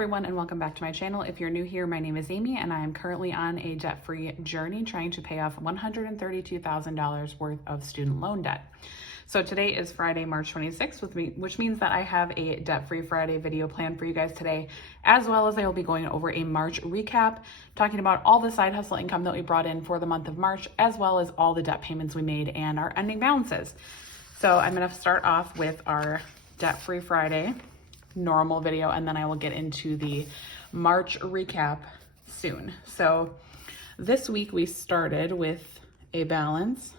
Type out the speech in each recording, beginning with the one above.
everyone, and welcome back to my channel. If you're new here, my name is Amy and I am currently on a debt-free journey trying to pay off $132,000 worth of student loan debt. So today is Friday, March 26th, which means that I have a debt-free Friday video planned for you guys today, as well as I will be going over a March recap, talking about all the side hustle income that we brought in for the month of March, as well as all the debt payments we made and our ending balances. So I'm gonna start off with our debt-free Friday normal video, and then I will get into the March recap soon. So this week we started with a balance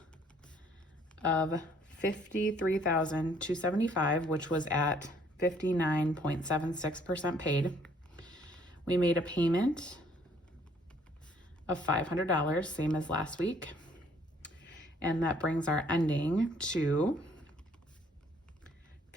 of $53,275, which was at 59.76% paid. We made a payment of $500, same as last week. And that brings our ending to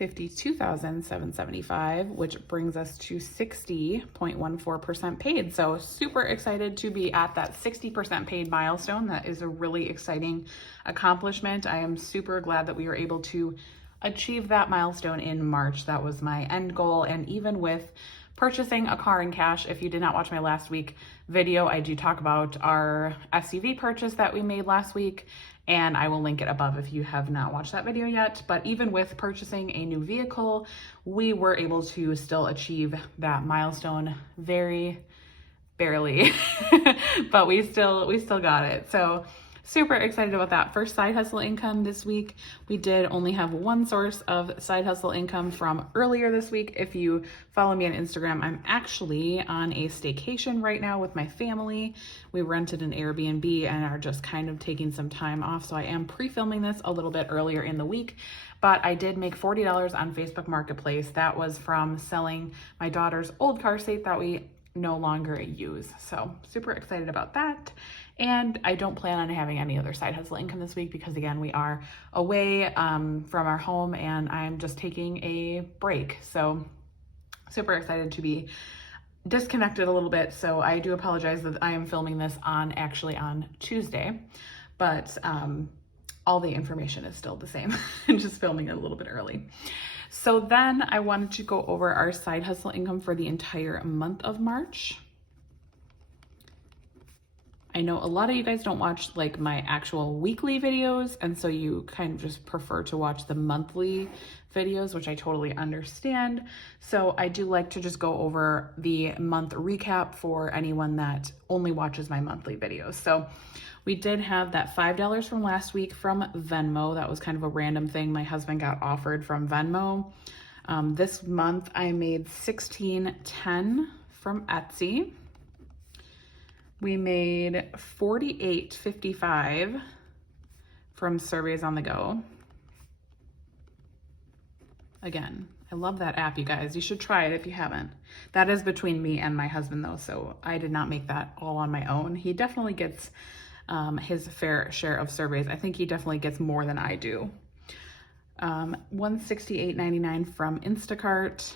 $52,775, which brings us to 60.14% paid. So super excited to be at that 60% paid milestone. That is a really exciting accomplishment. I am super glad that we were able to achieve that milestone in March. That was my end goal. And even with purchasing a car in cash, if you did not watch my last week video, I do talk about our SUV purchase that we made last week, and I will link it above if you have not watched that video yet. But even with purchasing a new vehicle, we were able to still achieve that milestone, very barely, but we still got it. So super excited about that. First side hustle income this week. We did only have one source of side hustle income from earlier this week. If you follow me on Instagram, I'm actually on a staycation right now with my family. We rented an Airbnb and are just kind of taking some time off. So I am pre-filming this a little bit earlier in the week, but I did make $40 on Facebook Marketplace. That was from selling my daughter's old car seat that we no longer use. So super excited about that. And I don't plan on having any other side hustle income this week because, again, we are away from our home and I'm just taking a break. So super excited to be disconnected a little bit. So I do apologize that I am filming this actually on Tuesday, but all the information is still the same. I'm just filming it a little bit early. So then I wanted to go over our side hustle income for the entire month of March. I know a lot of you guys don't watch like my actual weekly videos, and so you kind of just prefer to watch the monthly videos, which I totally understand. So I do like to just go over the month recap for anyone that only watches my monthly videos. So we did have that $5 from last week from Venmo. That was kind of a random thing my husband got offered from Venmo. This month I made $16.10 from Etsy. We made $48.55 from Surveys on the Go. Again, I love that app, you guys. You should try it if you haven't. That is between me and my husband though, so I did not make that all on my own. He definitely gets his fair share of surveys. I think he definitely gets more than I do. $168.99 from Instacart.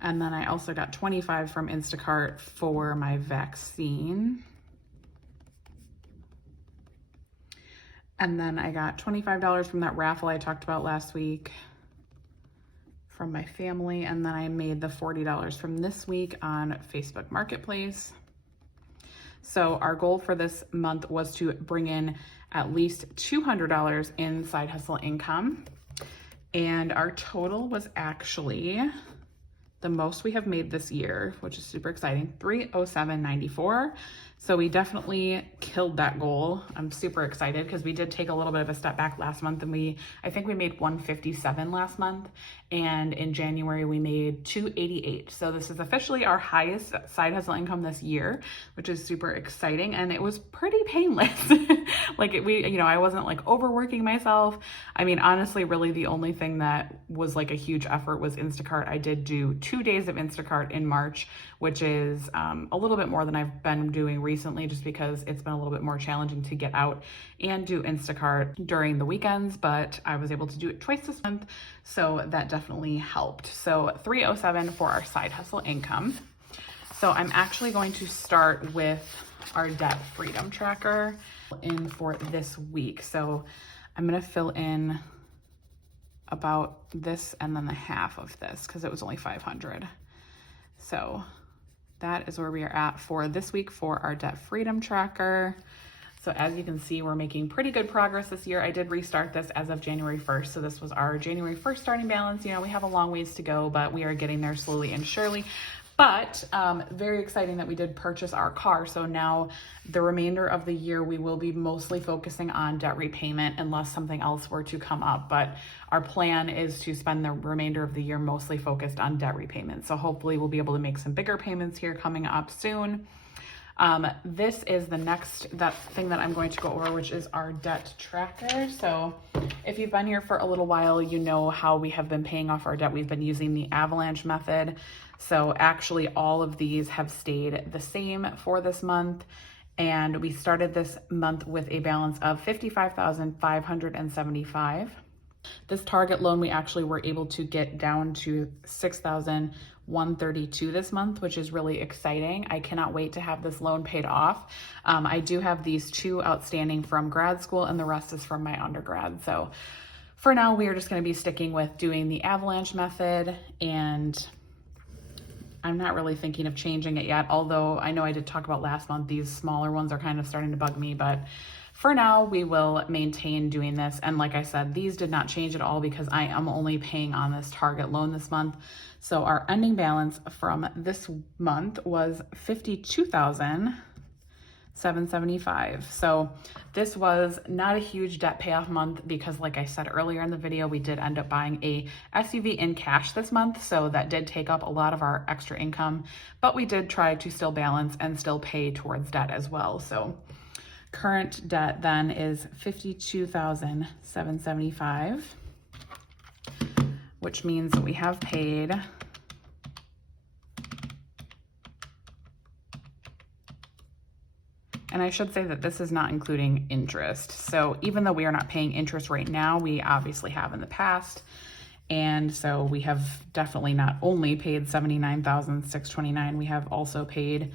And then I also got $25 from Instacart for my vaccine. And then I got $25 from that raffle I talked about last week from my family. And then I made the $40 from this week on Facebook Marketplace. So our goal for this month was to bring in at least $200 in side hustle income. And our total was actually the most we have made this year, which is super exciting, $307.94. So we definitely killed that goal. I'm super excited because we did take a little bit of a step back last month, and I think we made $157 last month, and in January we made $288. So this is officially our highest side hustle income this year, which is super exciting, and it was pretty painless. I wasn't like overworking myself. I mean, honestly, really the only thing that was like a huge effort was Instacart. I did do 2 days of Instacart in March, which is a little bit more than I've been doing recently, just because it's been a little bit more challenging to get out and do Instacart during the weekends, but I was able to do it twice this month, so that definitely helped. So $307 for our side hustle income. So I'm actually going to start with our debt freedom tracker in for this week. So I'm gonna fill in about this and then the half of this because it was only 500. So that is where we are at for this week for our debt freedom tracker. So as you can see, we're making pretty good progress this year. I did restart this as of January 1st. So this was our January 1st starting balance. You know, we have a long ways to go, but we are getting there slowly and surely. But very exciting that we did purchase our car. So now the remainder of the year, we will be mostly focusing on debt repayment unless something else were to come up. But our plan is to spend the remainder of the year mostly focused on debt repayment. So hopefully we'll be able to make some bigger payments here coming up soon. This is the next thing that I'm going to go over, which is our debt tracker. So if you've been here for a little while, you know how we have been paying off our debt. We've been using the avalanche method. So actually all of these have stayed the same for this month. And we started this month with a balance of $55,575. This target loan, we actually were able to get down to $6,132 this month, which is really exciting. I cannot wait to have this loan paid off. I do have these 2 outstanding from grad school and the rest is from my undergrad. So for now, we are just going to be sticking with doing the avalanche method, and I'm not really thinking of changing it yet, although I know I did talk about last month, these smaller ones are kind of starting to bug me, but for now we will maintain doing this. And like I said, these did not change at all because I am only paying on this target loan this month. So our ending balance from this month was $52,775. So this was not a huge debt payoff month because like I said earlier in the video, we did end up buying a SUV in cash this month. So that did take up a lot of our extra income, but we did try to still balance and still pay towards debt as well. So current debt then is $52,775, which means that we have paid and I should say that this is not including interest. So even though we are not paying interest right now, we obviously have in the past. And so we have definitely not only paid $79,629, we have also paid,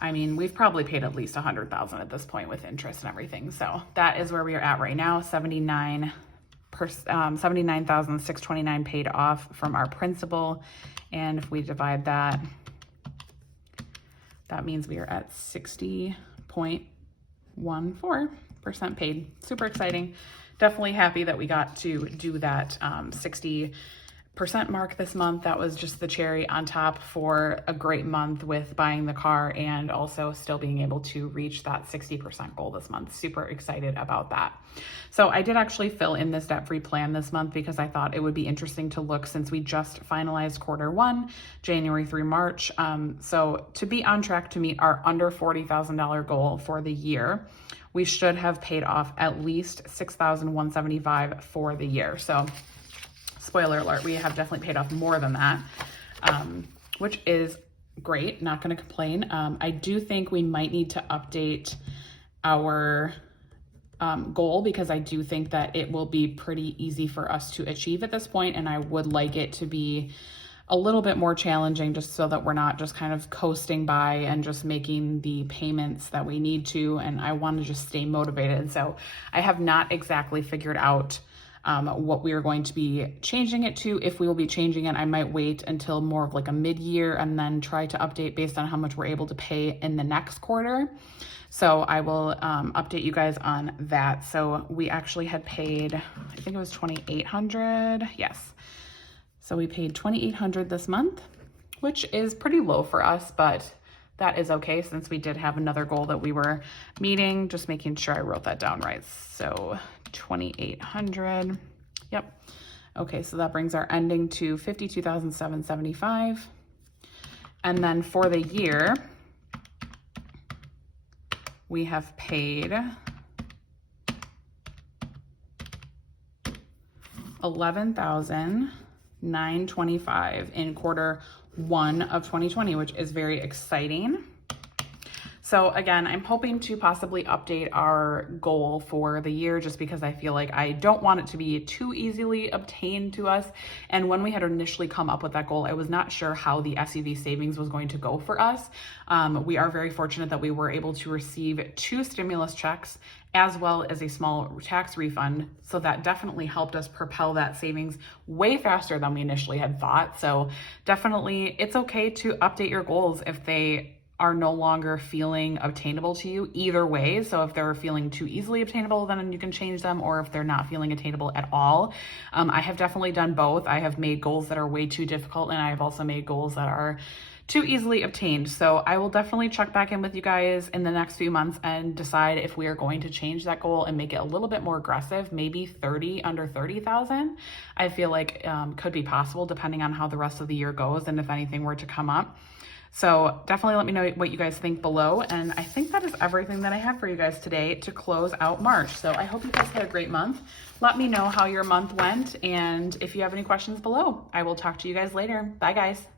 I mean, we've probably paid at least $100,000 at this point with interest and everything. So that is where we are at right now, $79,629 paid off from our principal. And if we divide that, that means we are at 60.14% paid. Super exciting. Definitely happy that we got to do that 60% mark this month. That was just the cherry on top for a great month with buying the car and also still being able to reach that 60% goal this month. Super excited about that. So I did actually fill in this debt-free plan this month because I thought it would be interesting to look since we just finalized Q1, January through March. So to be on track to meet our under $40,000 goal for the year, we should have paid off at least $6,175 for the year. So spoiler alert, we have definitely paid off more than that, which is great. Not going to complain. I do think we might need to update our goal because I do think that it will be pretty easy for us to achieve at this point, and I would like it to be a little bit more challenging just so that we're not just kind of coasting by and just making the payments that we need to, and I want to just stay motivated. So I have not exactly figured out what we are going to be changing it to. If we will be changing it, I might wait until more of like a mid-year and then try to update based on how much we're able to pay in the next quarter. So I will update you guys on that. So we actually had paid, I think it was $2,800. Yes. So we paid $2,800 this month, which is pretty low for us, but that is okay since we did have another goal that we were meeting. Just making sure I wrote that down right. So 2,800. Yep. Okay, so that brings our ending to 52,775. And then for the year, we have paid $11,925 in Q1 of 2020, which is very exciting. So again, I'm hoping to possibly update our goal for the year just because I feel like I don't want it to be too easily obtained to us. And when we had initially come up with that goal, I was not sure how the SUV savings was going to go for us. We are very fortunate that we were able to receive 2 stimulus checks as well as a small tax refund. So that definitely helped us propel that savings way faster than we initially had thought. So definitely it's okay to update your goals if they are no longer feeling obtainable to you either way. So if they're feeling too easily obtainable, then you can change them, or if they're not feeling attainable at all. I have definitely done both. I have made goals that are way too difficult, and I have also made goals that are too easily obtained. So I will definitely check back in with you guys in the next few months and decide if we are going to change that goal and make it a little bit more aggressive, maybe 30 under 30,000. I feel like could be possible depending on how the rest of the year goes and if anything were to come up. So definitely let me know what you guys think below. And I think that is everything that I have for you guys today to close out March. So I hope you guys had a great month. Let me know how your month went. And if you have any questions below, I will talk to you guys later. Bye guys.